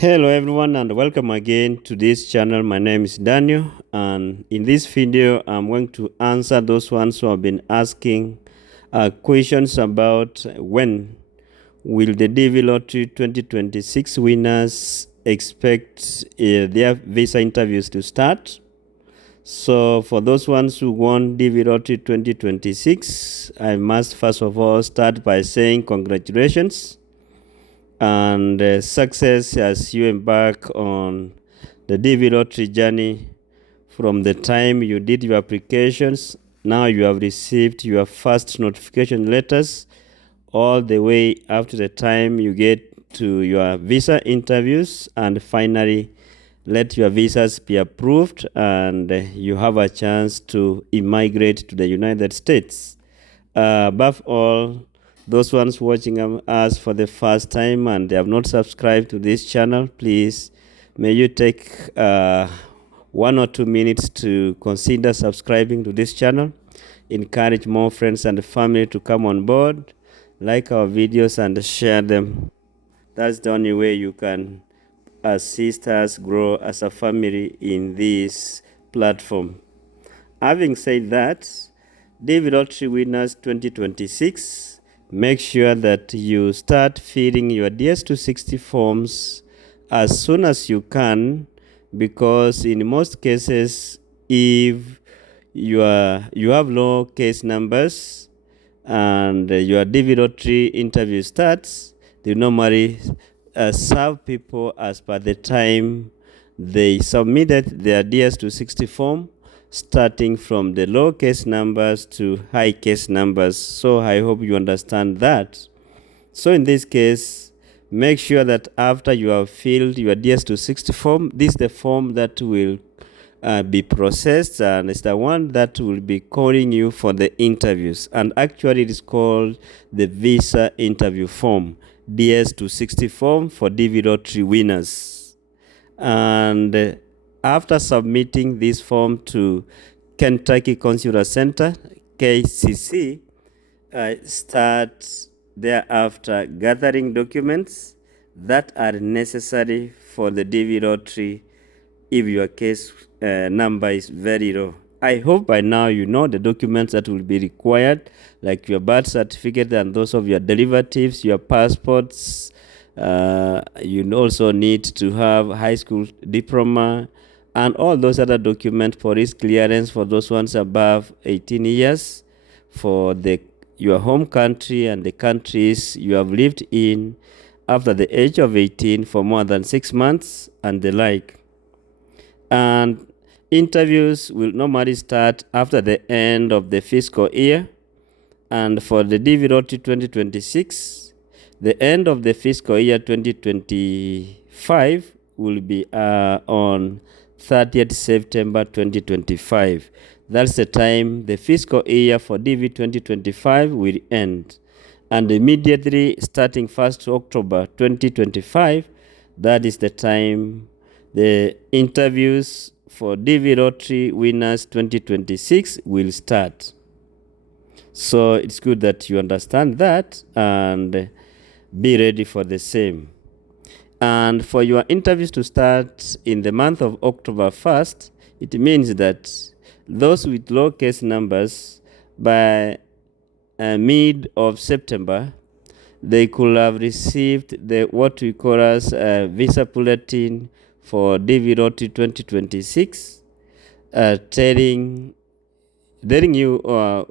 Hello everyone and welcome again to this channel. My name is Daniel, and in this video I'm going to answer those ones who have been asking questions about when will the DV Lottery 2026 winners expect their visa interviews to start. So for those ones who won DV Lottery 2026, I must first of all start by saying congratulations and success as you embark on the DV Lottery journey. From the time you did your applications, now you have received your first notification letters, all the way up to the time you get to your visa interviews, and finally let your visas be approved and you have a chance to immigrate to the United States. Above all, those ones watching us for the first time and they have not subscribed to this channel, please may you take 1 or 2 minutes to consider subscribing to this channel. Encourage more friends and family to come on board, like our videos and share them. That's the only way you can assist us grow as a family in this platform. Having said that, DV Lottery Winners 2026, make sure that you start filling your DS260 forms as soon as you can, because in most cases, if you have low case numbers and your DV Lottery interview starts, they normally serve people as per the time they submitted their DS260 form, starting from the low case numbers to high case numbers. So I hope you understand that. So in this case, make sure that after you have filled your DS260 form, this is the form that will be processed, and it's the one that will be calling you for the interviews. And actually it is called the visa interview form, DS260 form for DV Lottery winners. And after submitting this form to Kentucky Consular Center, KCC, start thereafter gathering documents that are necessary for the DV Lottery if your case number is very low. I hope by now you know the documents that will be required, like your birth certificate and those of your derivatives, your passports. You also need to have high school diploma and all those other documents, police clearance for those ones above 18 years, for your home country and the countries you have lived in after the age of 18 for more than 6 months and the like. And interviews will normally start after the end of the fiscal year. And for the DV Lottery 2026, the end of the fiscal year 2025 will be on 30th September 2025. That's the time the fiscal year for DV 2025 will end. And immediately starting 1st October 2025, that is the time the interviews for DV Lottery Winners 2026 will start. So it's good that you understand that and be ready for the same. And for your interviews to start in the month of October 1st, it means that those with low case numbers by mid of September, they could have received what we call as a visa bulletin for DV Lottery 2026, telling you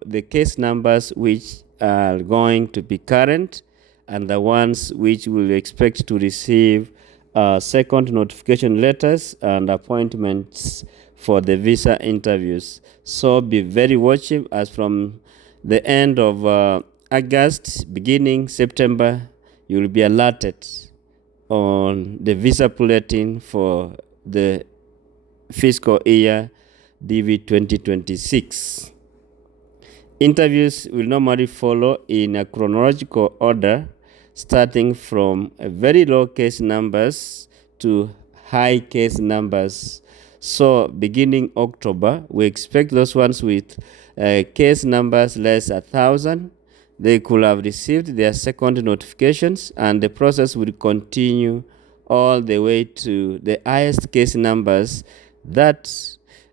the case numbers which are going to be current and the ones which will expect to receive second notification letters and appointments for the visa interviews. So be very watchful, as from the end of August, beginning September, you will be alerted on the visa bulletin for the fiscal year DV 2026. Interviews will normally follow in a chronological order, starting from very low case numbers to high case numbers. So beginning October, we expect those ones with case numbers less 1,000, they could have received their second notifications, and the process will continue all the way to the highest case numbers that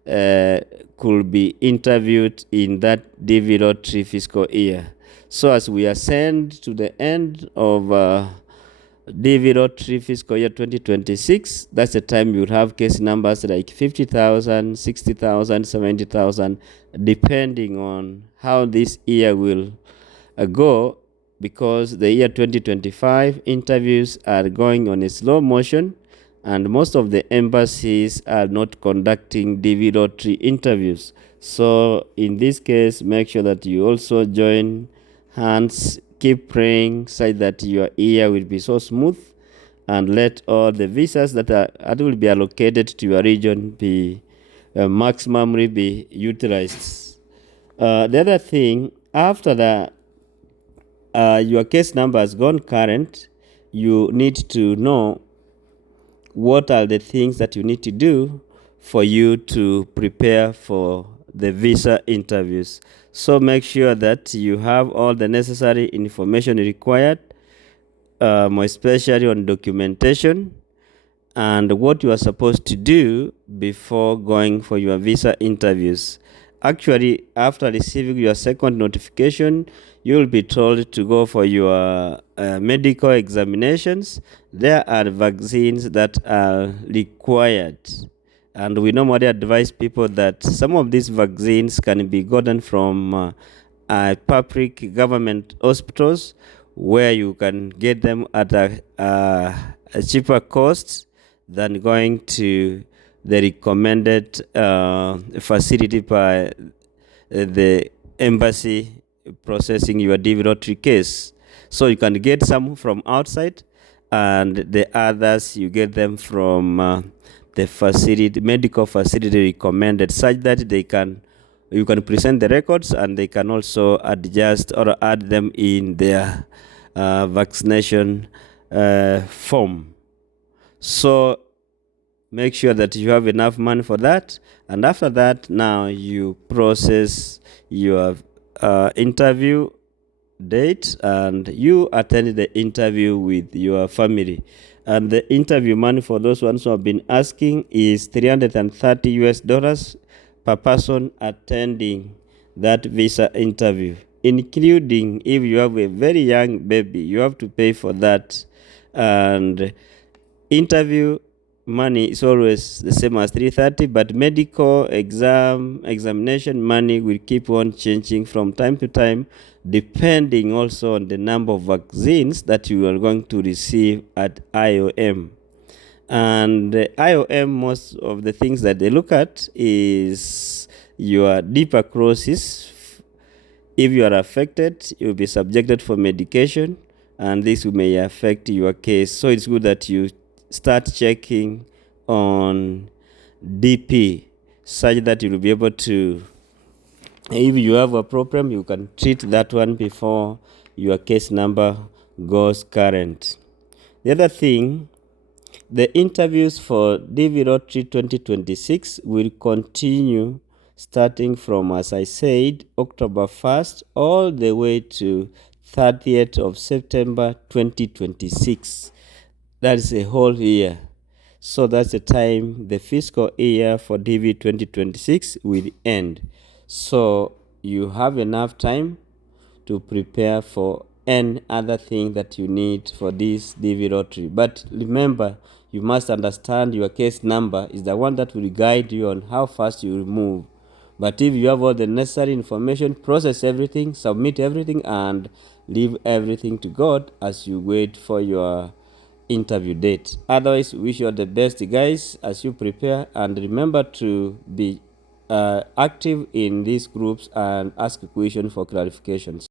could be interviewed in that DV lottery fiscal year. So as we ascend to the end of DV lottery fiscal year 2026, that's the time you'll have case numbers like 50,000, 60,000, 70,000, depending on how this year will go, because the year 2025 interviews are going on a slow motion and most of the embassies are not conducting DV lottery interviews. So in this case, make sure that you also join hands, keep praying such that your year will be so smooth, and let all the visas that will be allocated to your region be maximally be utilized. The other thing, after that your case number has gone current, you need to know what are the things that you need to do for you to prepare for the visa interviews. So make sure that you have all the necessary information required, more especially on documentation and what you are supposed to do before going for your visa interviews. Actually, after receiving your second notification, you'll be told to go for your medical examinations. There are vaccines that are required, and we normally advise people that some of these vaccines can be gotten from public government hospitals, where you can get them at a cheaper cost than going to the recommended facility by the embassy processing your DV lottery case. So you can get some from outside, and the others you get them from the facility, medical facility recommended, such that you can present the records and they can also adjust or add them in their vaccination form. So make sure that you have enough money for that, and after that, now you process your interview date and you attend the interview with your family. And the interview money, for those ones who have been asking, is $330 per person attending that visa interview, including if you have a very young baby, you have to pay for that. And interview money is always the same as 330, but medical examination money will keep on changing from time to time, depending also on the number of vaccines that you are going to receive at IOM. And IOM, most of the things that they look at is your deeper crosses. If you are affected, you will be subjected for medication, and this may affect your case. So it's good that you start checking on DP, such that you will be able to, if you have a problem, you can treat that one before your case number goes current. The other thing, the interviews for DV Lottery 2026 will continue starting from, as I said, October 1st all the way to 30th of September 2026. That is a whole year. So that's the time the fiscal year for DV 2026 will end. So you have enough time to prepare for any other thing that you need for this DV lottery. But remember, you must understand your case number is the one that will guide you on how fast you will move. But if you have all the necessary information, process everything, submit everything, and leave everything to God as you wait for your interview date. Otherwise, wish you all the best, guys, as you prepare, and remember to be active in these groups and ask a question for clarifications.